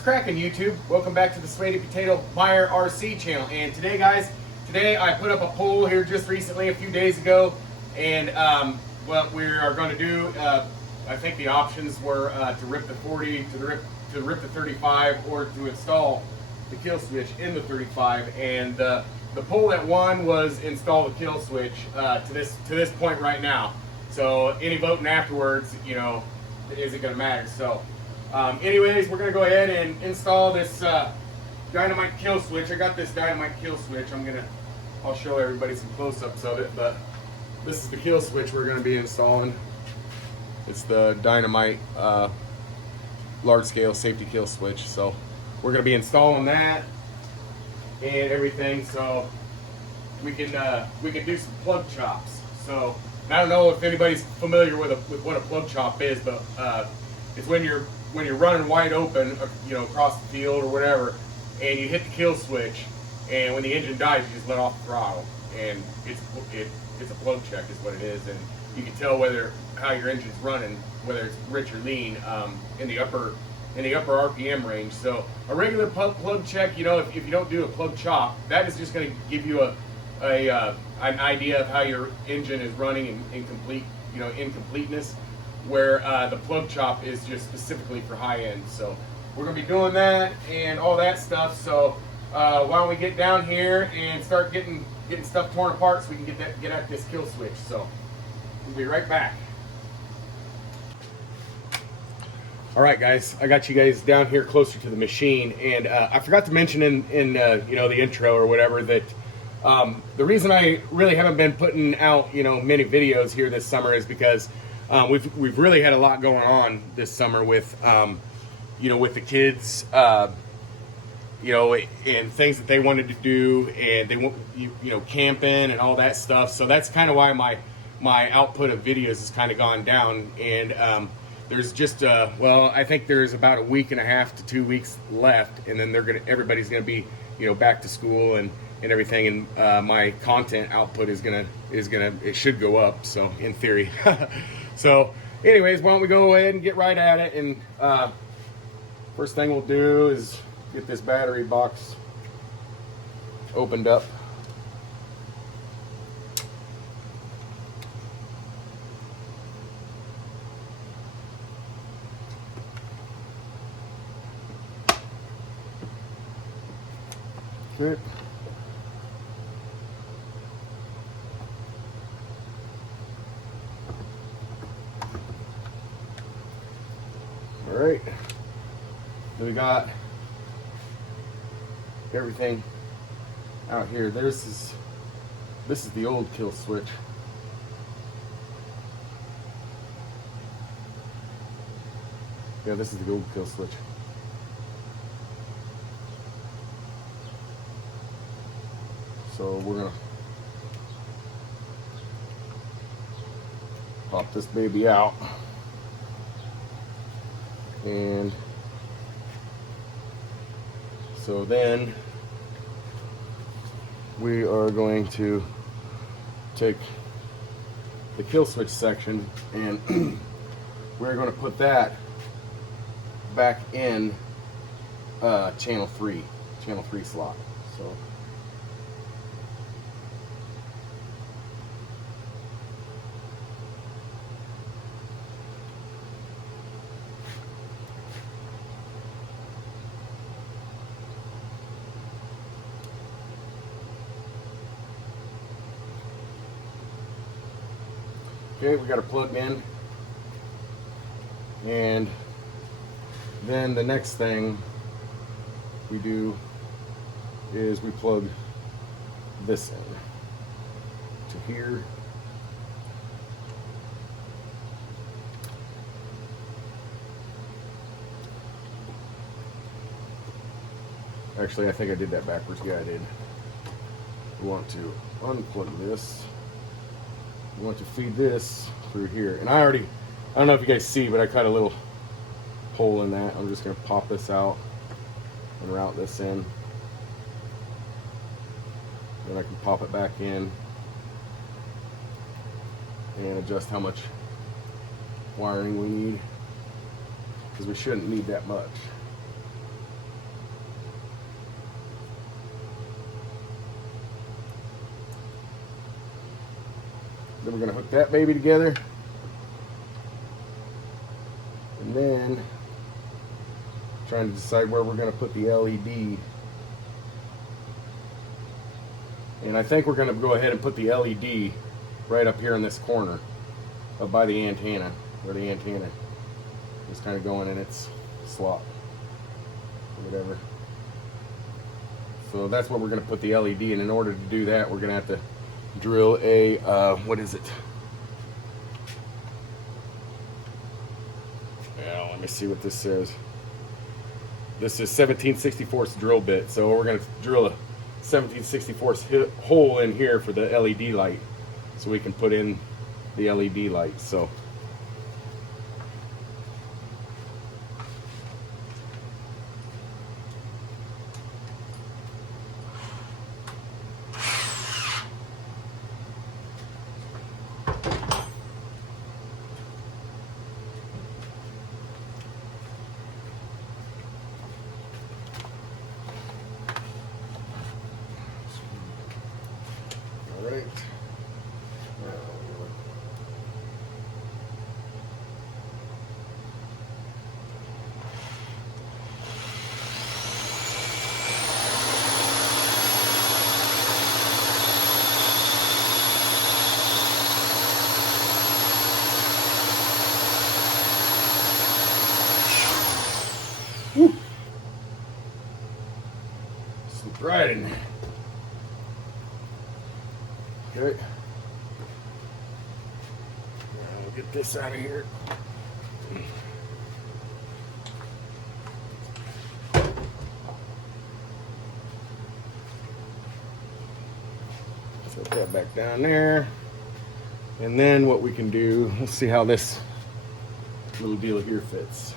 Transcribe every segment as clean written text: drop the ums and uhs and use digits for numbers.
What's cracking, YouTube? Welcome back to the Sweaty Potato Buyer RC channel. And today, guys, I put up a poll here just recently, a few days ago, and what we are going to do, I think the options were to rip the 40, to rip the 35, or to install the kill switch in the 35. And the poll that won was install the kill switch to this point right now. So any voting afterwards, you know, isn't going to matter. So anyways, we're going to go ahead and install this Dynamite kill switch. I got this Dynamite kill switch. I'll show everybody some close-ups of it, but this is the kill switch we're going to be installing. It's the Dynamite large-scale safety kill switch. So we're going to be installing that and everything, so we can do some plug chops. So I don't know if anybody's familiar with what a plug chop is, but it's when you're running wide open, you know, across the field or whatever, and you hit the kill switch, and when the engine dies, you just let off the throttle, and it's a plug check is what it is, and you can tell how your engine's running, whether it's rich or lean, in the upper RPM range. So a regular plug check, you know, if you don't do a plug chop, that is just going to give you an idea of how your engine is running in incompleteness, where the plug chop is just specifically for high end. So we're going to be doing that and all that stuff. So why don't we get down here and start getting stuff torn apart so we can get at this kill switch. So we'll be right back. All right, guys, I got you guys down here closer to the machine, and I forgot to mention in you know, the intro or whatever that the reason I really haven't been putting out, you know, many videos here this summer is because we've really had a lot going on this summer with you know, with the kids, you know, and things that they wanted to do, and they want you know, camping and all that stuff. So that's kind of why my output of videos has kind of gone down, and there's just well, I think there's about a week and a half to 2 weeks left, and then everybody's gonna be, you know, back to school and everything, and my content output it should go up, so in theory. So anyways, why don't we go ahead and get right at it, and first thing we'll do is get this battery box opened up. Good. All right. So we got everything out here. This is the old kill switch. Yeah, this is the old kill switch. So we're gonna pop this baby out, and so then we are going to take the kill switch section, and we're going to put that back in channel 3 slot. So okay, we got it plugged in, and then the next thing we do is we plug this in to here. Actually, I think I did that backwards. Yeah, I did. We want to unplug this. We want to feed this through here, and I don't know if you guys see, but I cut a little hole in that. I'm just going to pop this out and route this in. Then I can pop it back in and adjust how much wiring we need, because we shouldn't need that much. Then we're going to hook that baby together. And then trying to decide where we're going to put the LED. And I think we're going to go ahead and put the LED right up here in this corner, up by the antenna, where the antenna is kind of going in its slot, or whatever. So that's where we're going to put the LED, and in order to do that, we're going to have to drill a, what is it? Well, let me see what this says. This is 17/64 drill bit, so we're going to drill a 17/64 hole in here for the LED light, so we can put in the LED light. So right. Woo. Slipped right in there. Okay. Now we'll get this out of here. Put that back down there. And then what we can do, let's see how this little deal here fits.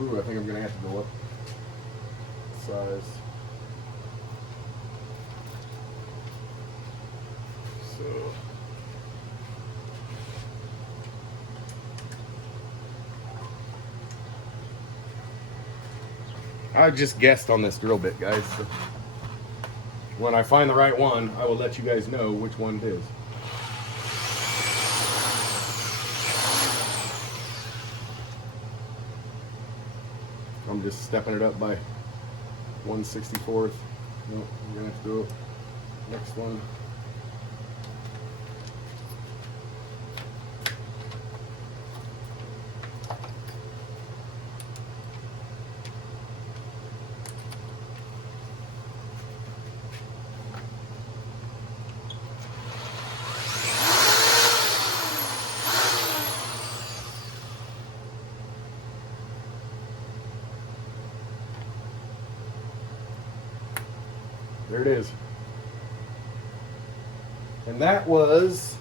Ooh, I think I'm gonna have to go up size. So I just guessed on this drill bit, guys. So when I find the right one, I will let you guys know which one it is. I'm just stepping it up by 1/64. No, we're gonna have to go next one. There it is. And that was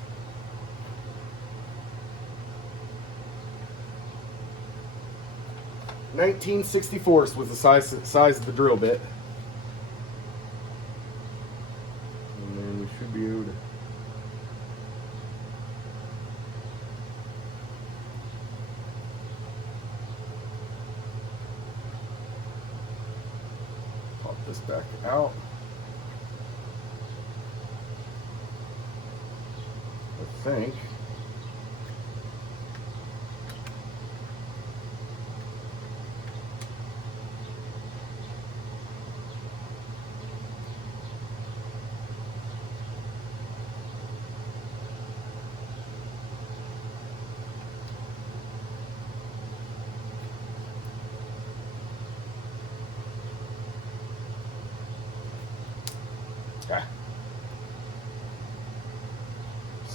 (19/64) was the size of the drill bit. And then we should be able to pop this back out. I think. Ah.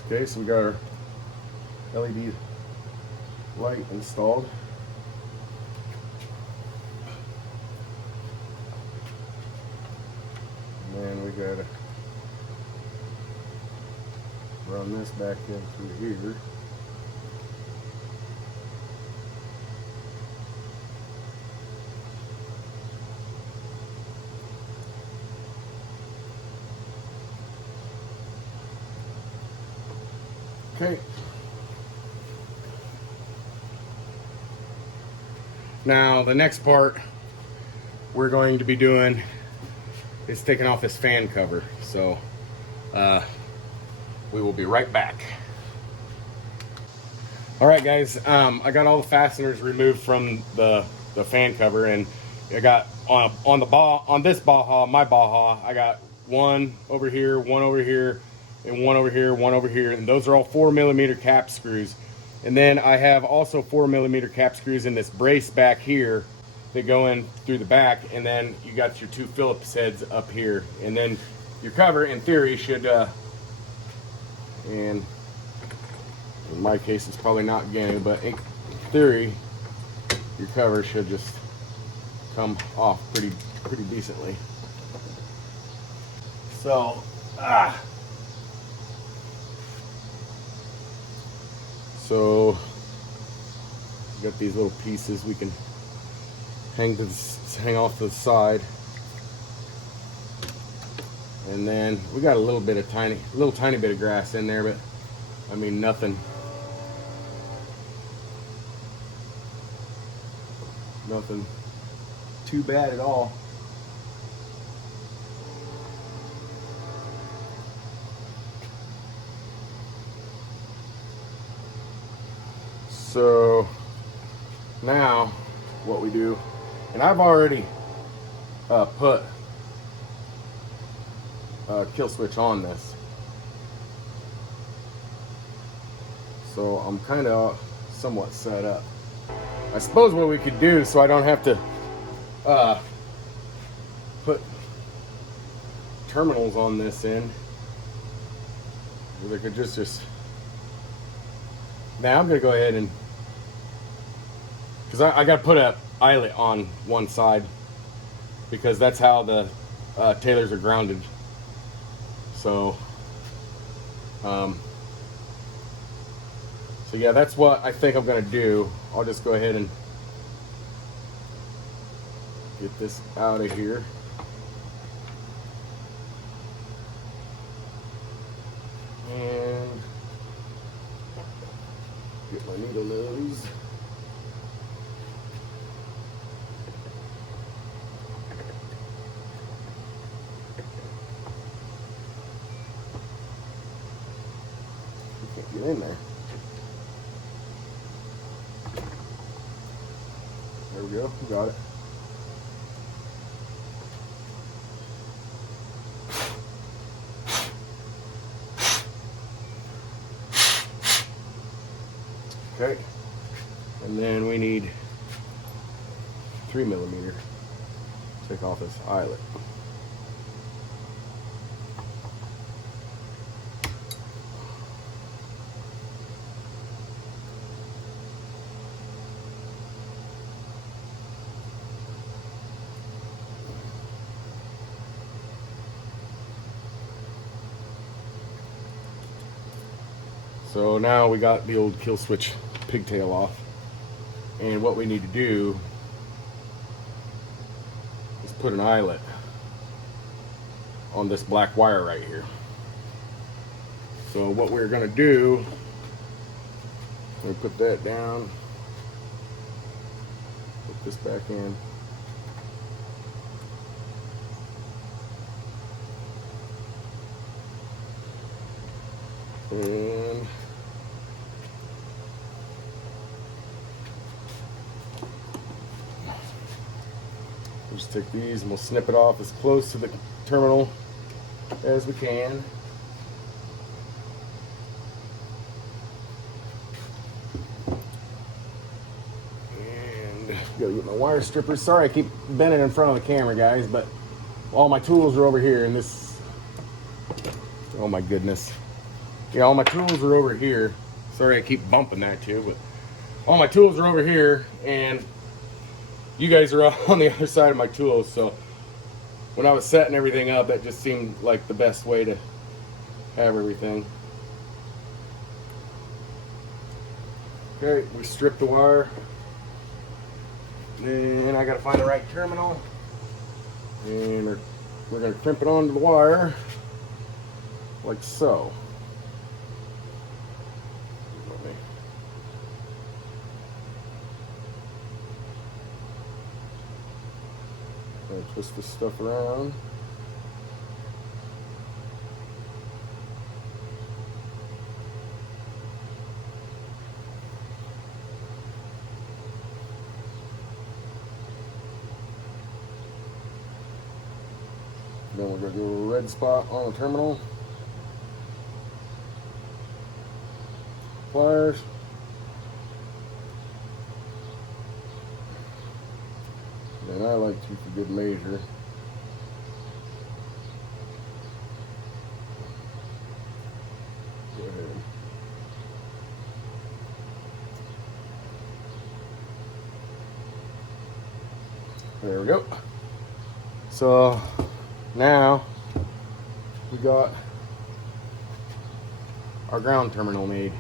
Okay, so we got our LED light installed. And then we gotta run this back in through here. Okay. Now the next part we're going to be doing is taking off this fan cover. So we will be right back. All right, guys, I got all the fasteners removed from the fan cover, and I got on this Baja, my Baja, I got one over here, one over here, and one over here, one over here, and those are all 4mm cap screws. And then I have also 4mm cap screws in this brace back here that go in through the back, and then you got your 2 Phillips heads up here, and then your cover, in theory, should and in my case, it's probably not gonna, but in theory, your cover should just come off pretty decently. So, so got these little pieces we can hang off to the side, and then we got a little tiny bit of grass in there, but I mean nothing too bad at all. So now what we do, and I've already put a kill switch on this, so I'm kind of somewhat set up. I suppose what we could do, so I don't have to put terminals on this end, is I could just now I'm gonna go ahead and, because I got to put a eyelet on one side, because that's how the tailors are grounded. So so yeah, that's what I think I'm gonna do. I'll just go ahead and get this out of here. And get my needle nose. Can't get in there. There we go, got it. Okay, and then we need 3mm. Take off this eyelet. So now we got the old kill switch pigtail off, and what we need to do is put an eyelet on this black wire right here. So what we're going to do, we're going to put that down, put this back in, and we'll just take these and we'll snip it off as close to the terminal as we can. And gotta get my wire strippers. Sorry I keep bending in front of the camera, guys, but all my tools are over here, and this, oh my goodness. Yeah, all my tools are over here. Sorry I keep bumping that too, but all my tools are over here, and you guys are on the other side of my tools. So when I was setting everything up, that just seemed like the best way to have everything. Okay, we stripped the wire. Then I gotta find the right terminal. And we're gonna crimp it onto the wire, like so. Twist this stuff around. Then we're going to do a red spot on the terminal. Pliers. And I like to for good measure. Go ahead. There we go. So now we got our ground terminal made.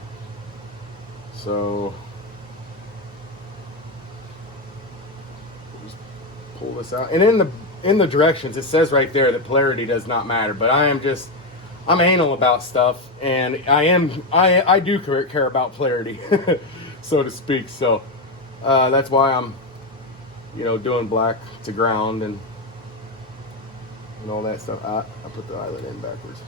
So just pull this out, and in the directions it says right there that polarity does not matter. But I'm anal about stuff, and I do care about polarity, so to speak. So that's why I'm doing black to ground and all that stuff. I put the eyelet in backwards.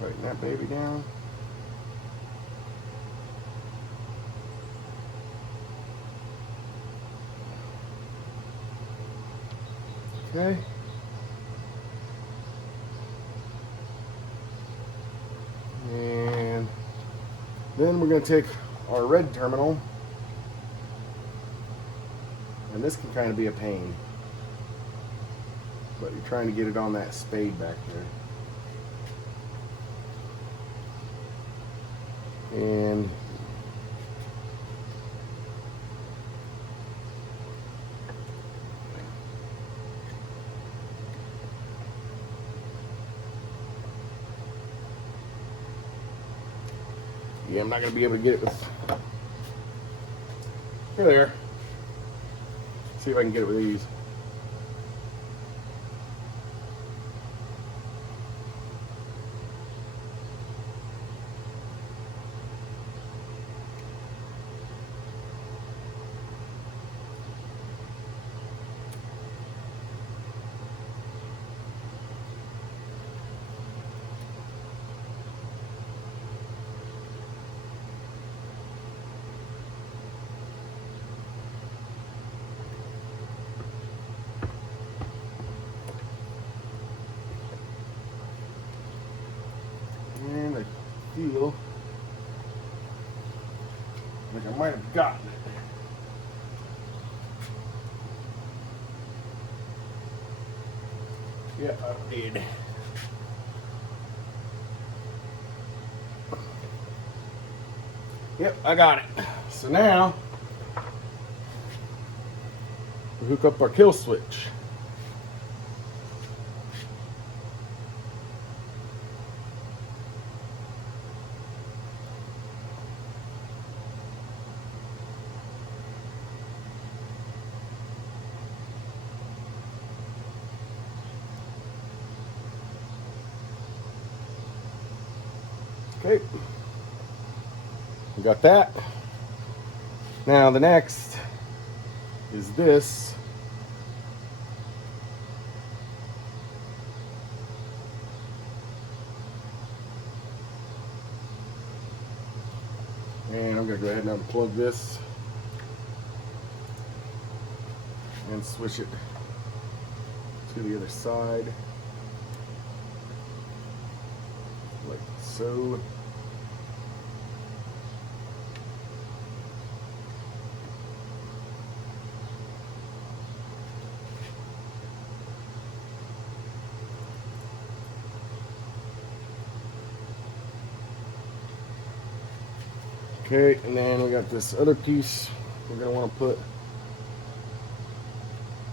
Tighten that baby down. Okay. And then we're going to take our red terminal, and this can kind of be a pain, but you're trying to get it on that spade back there. And yeah, I'm not going to be able to get it with there. See if I can get it with these. And I feel like I might have gotten it. Yeah, I did. Yep, I got it. So now we hook up our kill switch. Okay, we got that. Now the next is this. And I'm going to go ahead and unplug this and switch it to the other side, like so. Okay, and then we got this other piece we're going to want to put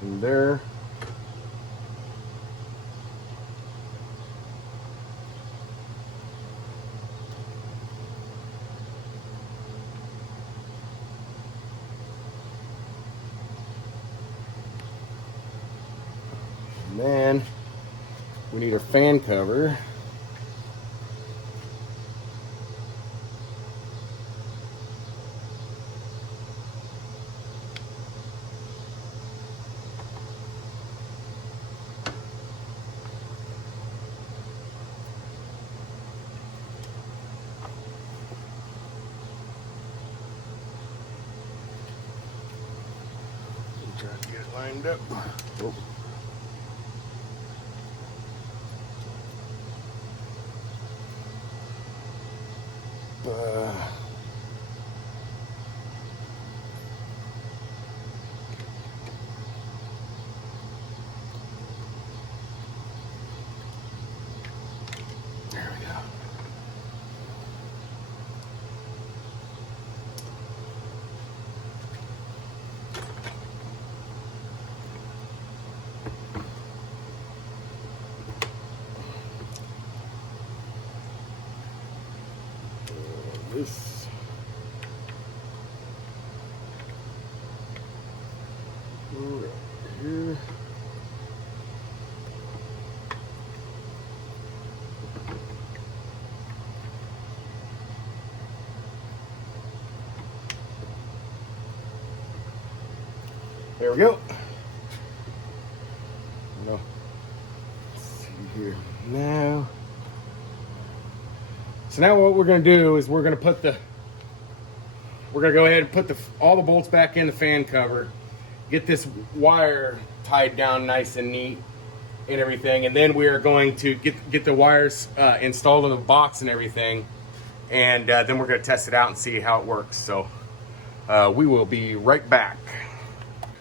in there. And then we need a fan cover. Try to get it lined up. Oh. There we go. This right here. There we go. No. Let's see here now. So now what we're going to do is we're going to go ahead and put all the bolts back in the fan cover, get this wire tied down nice and neat and everything, and then we are going to get the wires installed in the box and everything, and then we're going to test it out and see how it works. So we will be right back.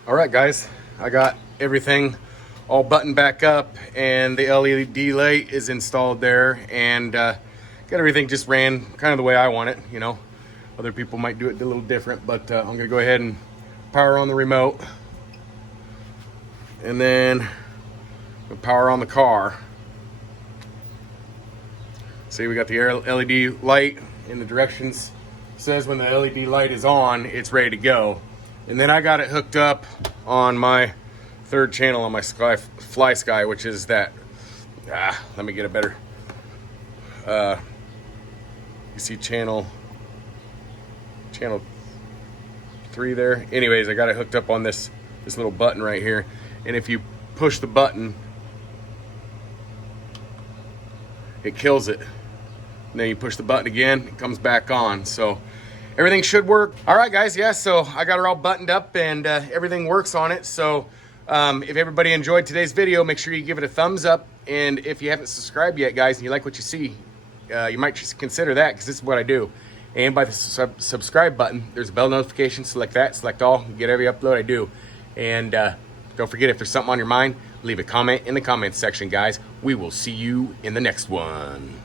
All right, guys, I got everything all buttoned back up, and the LED light is installed there, and got everything just ran kind of the way I want it. You know, other people might do it a little different, but I'm gonna go ahead and power on the remote, and then power on the car. See, we got the LED light in the directions. It says when the LED light is on, it's ready to go. And then I got it hooked up on my third channel on my Fly Sky, which is that. Let me get a better. You see channel 3 there. Anyways, I got it hooked up on this little button right here, and if you push the button, it kills it. And then you push the button again, it comes back on. So everything should work. All right, guys. Yeah, so I got her all buttoned up, and everything works on it. So if everybody enjoyed today's video, make sure you give it a thumbs up. And if you haven't subscribed yet, guys, and you like what you see, you might just consider that, because this is what I do. And by the subscribe button, there's a bell notification. Select that, select all, get every upload I do. And don't forget, if there's something on your mind, leave a comment in the comments section, guys. We will see you in the next one.